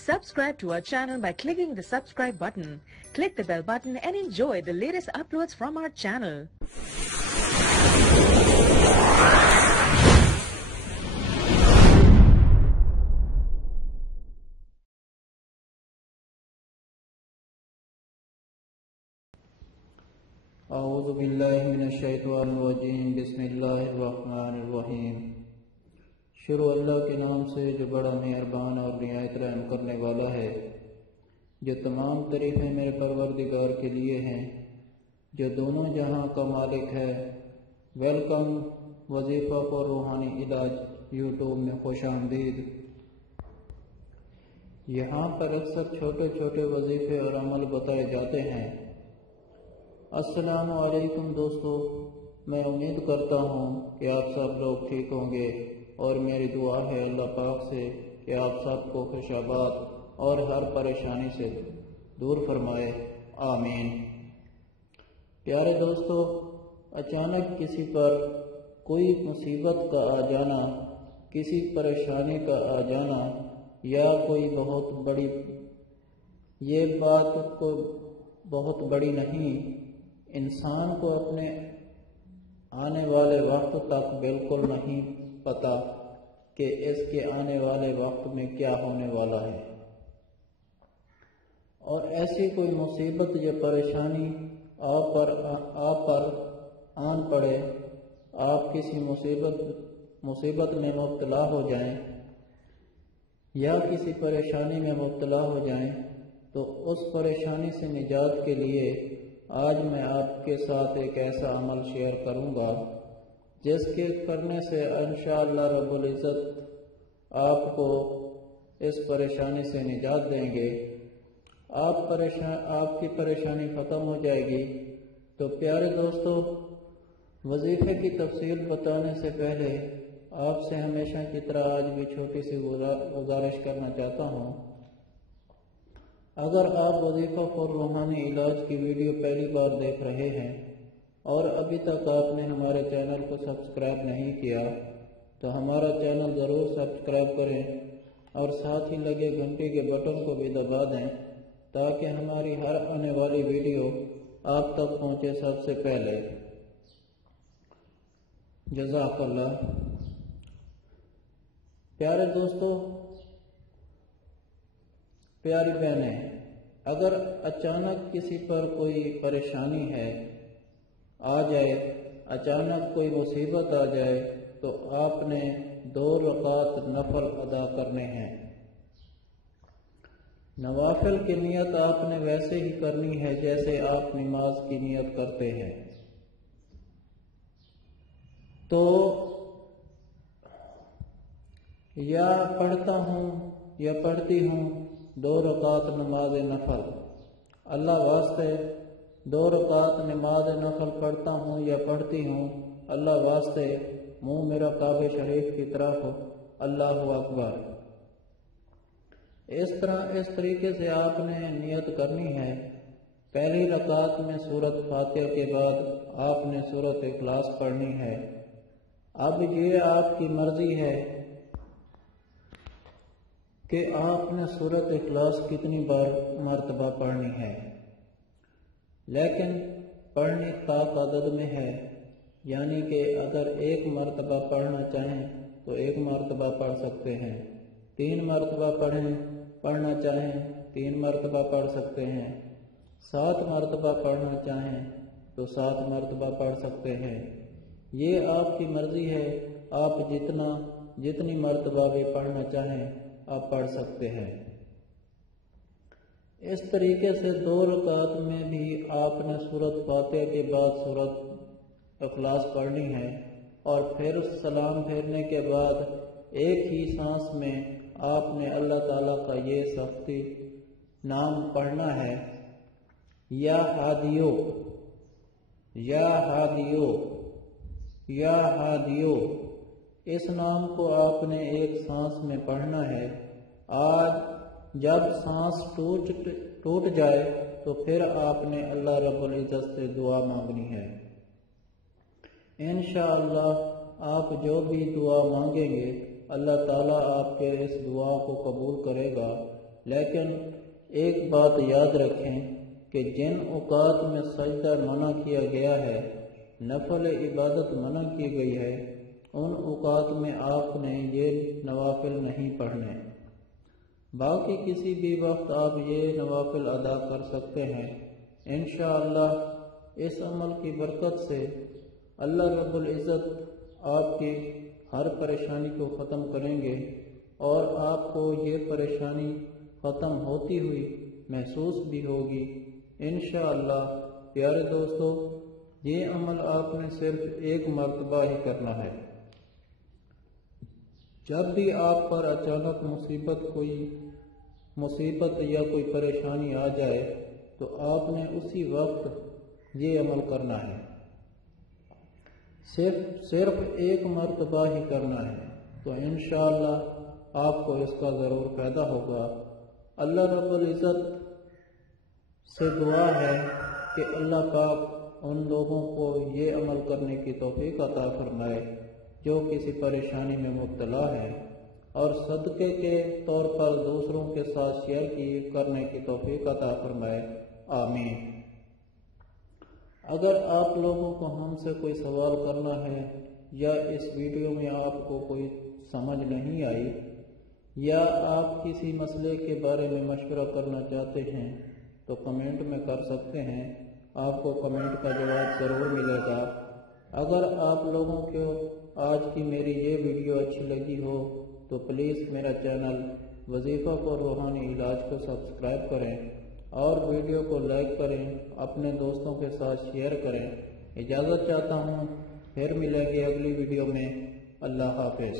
Subscribe to our channel by clicking the subscribe button. Click the bell button and enjoy the latest uploads from our channel. اعوذ باللہ من الشیطان الرجیم بسم اللہ الرحمن الرحیم۔ شروع اللہ کے نام سے جو بڑا مہربان اور نہایت رحم کرنے والا ہے۔ جو تمام تعریفیں میرے پروردگار کے لیے ہیں جو دونوں جہاں کا مالک ہے۔ ویلکم وظیفہ پر روحانی علاج یوٹیوب میں خوش آمدید۔ یہاں پر اکثر چھوٹے چھوٹے وظیفے اور عمل بتائے جاتے ہیں۔ السلام علیکم دوستو، میں امید کرتا ہوں کہ آپ سب لوگ ٹھیک ہوں گے اور میری دعا ہے اللہ پاک سے کہ آپ سب کو خوش آباد اور ہر پریشانی سے دور فرمائے، آمین۔ پیارے دوستو، اچانک کسی پر کوئی مصیبت کا آ جانا، کسی پریشانی کا آ جانا یا کوئی بہت بڑی، یہ بات کو بہت بڑی نہیں، انسان کو اپنے آنے والے وقت تک بالکل نہیں پتہ کہ اس کے آنے والے وقت میں کیا ہونے والا ہے، اور ایسی کوئی مصیبت یا پریشانی آپ پر آن پڑے، آپ کسی مصیبت میں مبتلا ہو جائیں یا کسی پریشانی میں مبتلا ہو جائیں، تو اس پریشانی سے نجات کے لیے آج میں آپ کے ساتھ ایک ایسا عمل شیئر کروں گا جس کے کرنے سے انشاءاللہ رب العزت آپ کو اس پریشانی سے نجات دیں گے، آپ کی پریشانی ختم ہو جائے گی۔ تو پیارے دوستو، وظیفے کی تفصیل بتانے سے پہلے آپ سے ہمیشہ کی طرح آج بھی چھوٹی سی گزارش کرنا چاہتا ہوں۔ اگر آپ وظیفہ پر روحانی علاج کی ویڈیو پہلی بار دیکھ رہے ہیں اور ابھی تک آپ نے ہمارے چینل کو سبسکرائب نہیں کیا تو ہمارا چینل ضرور سبسکرائب کریں اور ساتھ ہی لگے گھنٹی کے بٹن کو بھی دبا دیں تاکہ ہماری ہر آنے والی ویڈیو آپ تک پہنچے سب سے پہلے۔ جزاک اللہ۔ پیارے دوستو، پیاری بہنیں، اگر اچانک کسی پر کوئی پریشانی آ جائے، اچانک کوئی مصیبت آ جائے تو آپ نے 2 رکعت نفل ادا کرنے ہیں۔ نوافل کی نیت آپ نے ویسے ہی کرنی ہے جیسے آپ نماز کی نیت کرتے ہیں۔ تو یا پڑھتا ہوں یا پڑھتی ہوں 2 رکعت نماز نفل، اللہ واسطے 2 رکعت نماز نفل پڑھتا ہوں یا پڑھتی ہوں، اللہ واسطے منہ میرا کعبہ شریف کی طرف، اللہ اکبر۔ اس طریقے سے آپ نے نیت کرنی ہے۔ پہلی رکعت میں سورۃ فاتحہ کے بعد آپ نے سورۃ اخلاص پڑھنی ہے۔ اب یہ آپ کی مرضی ہے کہ آپ نے سورۃ اخلاص کتنی مرتبہ پڑھنی ہے، لیکن پڑھنی طاق عدد میں ہے، یعنی کہ اگر 1 مرتبہ پڑھنا چاہیں تو 1 مرتبہ پڑھ سکتے ہیں، 3 مرتبہ پڑھنا چاہیں 3 مرتبہ پڑھ سکتے ہیں، 7 مرتبہ پڑھنا چاہیں تو 7 مرتبہ پڑھ سکتے ہیں۔ یہ آپ کی مرضی ہے، آپ جتنی مرتبہ بھی پڑھنا چاہیں آپ پڑھ سکتے ہیں۔ اس طریقے سے 2 رکعت میں بھی آپ نے سورۃ فاتحہ کے بعد سورۃ اخلاص پڑھنی ہے، اور پھر سلام پھیرنے کے بعد ایک ہی سانس میں آپ نے اللہ تعالیٰ کا یہ سختی نام پڑھنا ہے، یا ہادیو یا ہادیو یا ہادیو۔ اس نام کو آپ نے ایک سانس میں پڑھنا ہے۔ آج جب سانس ٹوٹ جائے تو پھر آپ نے اللہ رب العزت سے دعا مانگنی ہے۔ انشاءاللہ آپ جو بھی دعا مانگیں گے اللہ تعالیٰ آپ کے اس دعا کو قبول کرے گا، لیکن ایک بات یاد رکھیں کہ جن اوقات میں سجدہ منع کیا گیا ہے، نفل عبادت منع کی گئی ہے، ان اوقات میں آپ نے یہ نوافل نہیں پڑھنے۔ باقی کسی بھی وقت آپ یہ نوافل ادا کر سکتے ہیں۔ انشاءاللہ اس عمل کی برکت سے اللہ رب العزت آپ کی ہر پریشانی کو ختم کریں گے اور آپ کو یہ پریشانی ختم ہوتی ہوئی محسوس بھی ہوگی انشاءاللہ۔ پیارے دوستو، یہ عمل آپ نے صرف ایک مرتبہ ہی کرنا ہے۔ جب بھی آپ پر اچانک مصیبت یا کوئی پریشانی آ جائے تو آپ نے اسی وقت یہ عمل کرنا ہے، صرف ایک مرتبہ ہی کرنا ہے، تو انشاءاللہ آپ کو اس کا ضرور فائدہ ہوگا۔ اللہ رب العزت سے دعا ہے کہ اللہ پاک ان لوگوں کو یہ عمل کرنے کی توفیق عطا فرمائے جو کسی پریشانی میں مبتلا ہے، اور صدقے کے طور پر دوسروں کے ساتھ شیئر کرنے کی توفیق عطا فرمائے، آمین۔ اگر آپ لوگوں کو ہم سے کوئی سوال کرنا ہے یا اس ویڈیو میں آپ کو کوئی سمجھ نہیں آئی یا آپ کسی مسئلے کے بارے میں مشورہ کرنا چاہتے ہیں تو کمنٹ میں کر سکتے ہیں، آپ کو کمنٹ کا جواب ضرور ملے گا۔ اگر آپ لوگوں کو آج کی میری یہ ویڈیو اچھی لگی ہو تو پلیز میرا چینل وظیفہ فار روحانی علاج کو سبسکرائب کریں اور ویڈیو کو لائک کریں، اپنے دوستوں کے ساتھ شیئر کریں۔ اجازت چاہتا ہوں، پھر ملیں گے اگلی ویڈیو میں۔ اللہ حافظ۔